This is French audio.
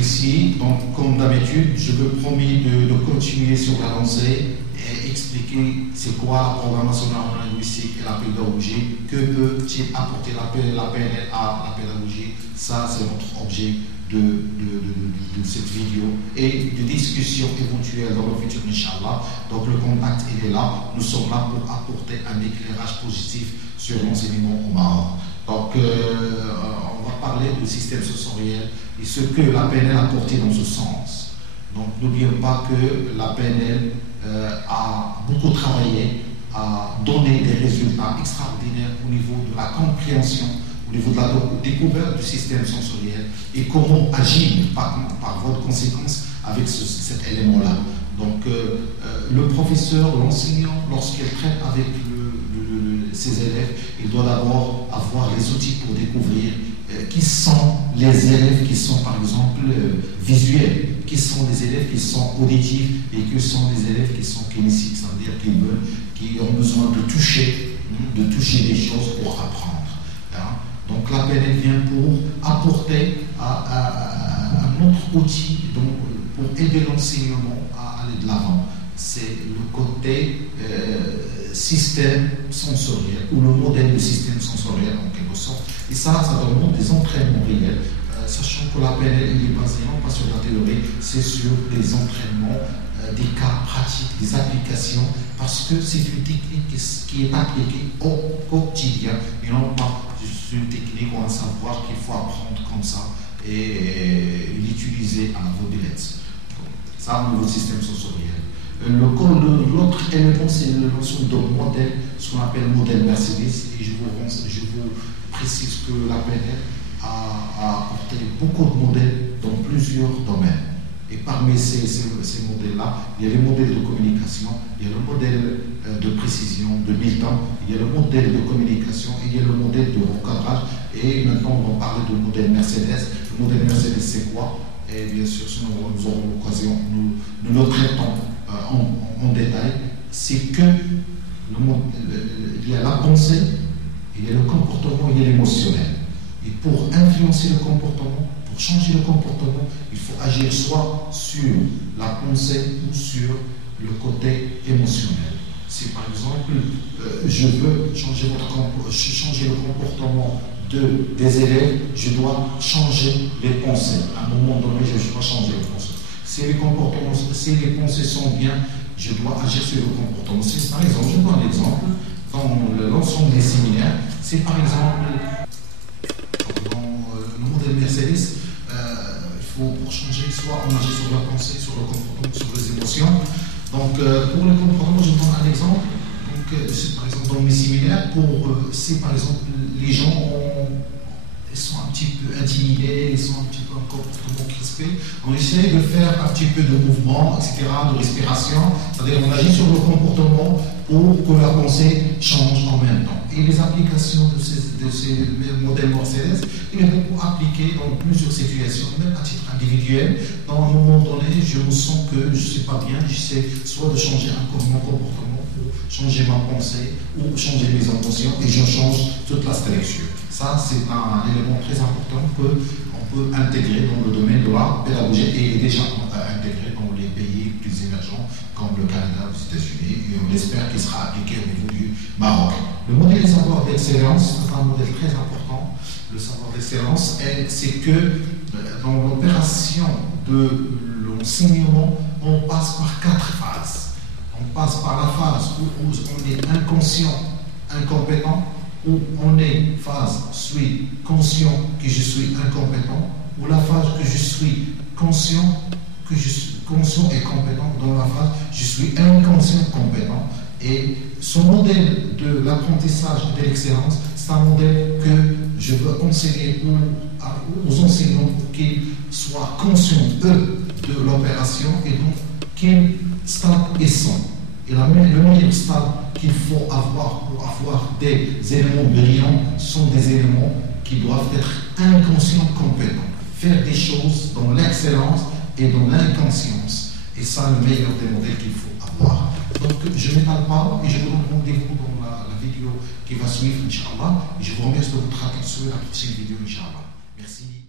ici, donc comme d'habitude, je me promis de continuer sur la lancée et expliquer c'est quoi la programmation linguistique et la pédagogie, que peut-il apporter la PNL à la pédagogie. Ça, c'est notre objet de cette vidéo et de discussion éventuelle dans le futur, Inch'Allah. Donc le contact, il est là. Nous sommes là pour apporter un éclairage positif sur l'enseignement au Maroc. Donc, on va parler du système sensoriel et ce que la PNL a apporté dans ce sens. Donc, n'oublions pas que la PNL a beaucoup travaillé, a donné des résultats extraordinaires au niveau de la compréhension, au niveau de la découverte du système sensoriel et comment agir par voie de conséquence avec cet élément-là. Donc, le professeur, l'enseignant, lorsqu'il traite avec ses élèves, il doit d'abord avoir les outils pour découvrir qui sont les élèves qui sont par exemple visuels, qui sont les élèves qui sont auditifs et qui sont les élèves qui sont kinésiques, c'est-à-dire qui ont besoin de toucher des choses pour apprendre. Hein. Donc la PNL vient pour apporter un autre outil pour aider l'enseignement à aller de l'avant. C'est le côté système sensoriel ou le modèle de système sensoriel en quelque sorte. Et ça demande des entraînements réels, sachant que la PNL est basée non pas sur la théorie, c'est sur des entraînements, des cas pratiques, des applications, parce que c'est une technique qui est appliquée au quotidien et non pas juste une technique ou un savoir qu'il faut apprendre comme ça et l'utiliser à la vaudilette. Ça, au niveau système sensoriel. L'autre élément, c'est la notion de modèle, ce qu'on appelle modèle Mercedes, et je vous précise que la PNL a apporté beaucoup de modèles dans plusieurs domaines. Et parmi ces modèles-là, il y a les modèles de communication, il y a le modèle de précision, de Milton, il y a le modèle de communication, il y a le modèle de recadrage, et maintenant on va parler du modèle Mercedes. Le modèle Mercedes, c'est quoi? Et bien sûr, si nous aurons l'occasion, nous le traitons en détail. C'est que il y a la pensée, il y a le comportement, il y a l'émotionnel. Et pour influencer le comportement, pour changer le comportement, il faut agir soit sur la pensée ou sur le côté émotionnel. Si par exemple, je veux changer le comportement des élèves, je dois changer les pensées. À un moment donné, je dois changer les pensées. Si les pensées sont bien, je dois agir sur le comportement. Par exemple, je donne un exemple, dans l'ensemble des séminaires, c'est par exemple, dans le modèle Mercedes, il faut pour changer, soit on agit sur la pensée, sur le comportement, sur les émotions. Donc, pour le comportement, je donne un exemple. Donc, c'est par exemple dans mes séminaires, si par exemple les gens ils sont un petit peu intimidés, ils sont un petit peu en comportement crispé, on essaie de faire un petit peu de mouvement, etc., de respiration, c'est-à-dire on agit sur le comportement pour que la pensée change en même temps. Et les applications de ces modèles Mercedes, il est beaucoup appliqué dans plusieurs situations, même à titre individuel. Dans un moment donné, je me sens que je ne suis pas bien, j'essaie soit de changer mon comportement, ou changer ma pensée, ou changer mes émotions, et je change toute la structure. Ça, c'est un élément très important qu'on peut intégrer dans le domaine de la pédagogie et il est déjà intégré dans les pays plus émergents comme le Canada, les États-Unis, et on espère qu'il sera appliqué au niveau du Maroc. Le modèle des savoirs d'excellence, c'est un modèle très important. Le savoir d'excellence, c'est que dans l'opération de l'enseignement, on passe par 4 phases. On passe par la phase où on est inconscient, incompétent, où on est suis conscient que je suis incompétent, ou la phase que je suis conscient et compétent, dans la phase je suis inconscient compétent. Et ce modèle de l'apprentissage de l'excellence, c'est un modèle que je veux enseigner aux enseignants pour qu'ils soient conscients, eux, de l'opération et donc quel stade ils sont. Et le meilleur stade qu'il faut avoir pour avoir des éléments brillants sont des éléments qui doivent être inconscients compétents. Faire des choses dans l'excellence et dans l'inconscience. Et ça, le meilleur des modèles qu'il faut avoir. Donc, je ne m'étale pas et je vous donne rendez-vous dans la vidéo qui va suivre, Inch'Allah. Et je vous remercie de votre attention à la prochaine vidéo, Inch'Allah. Merci.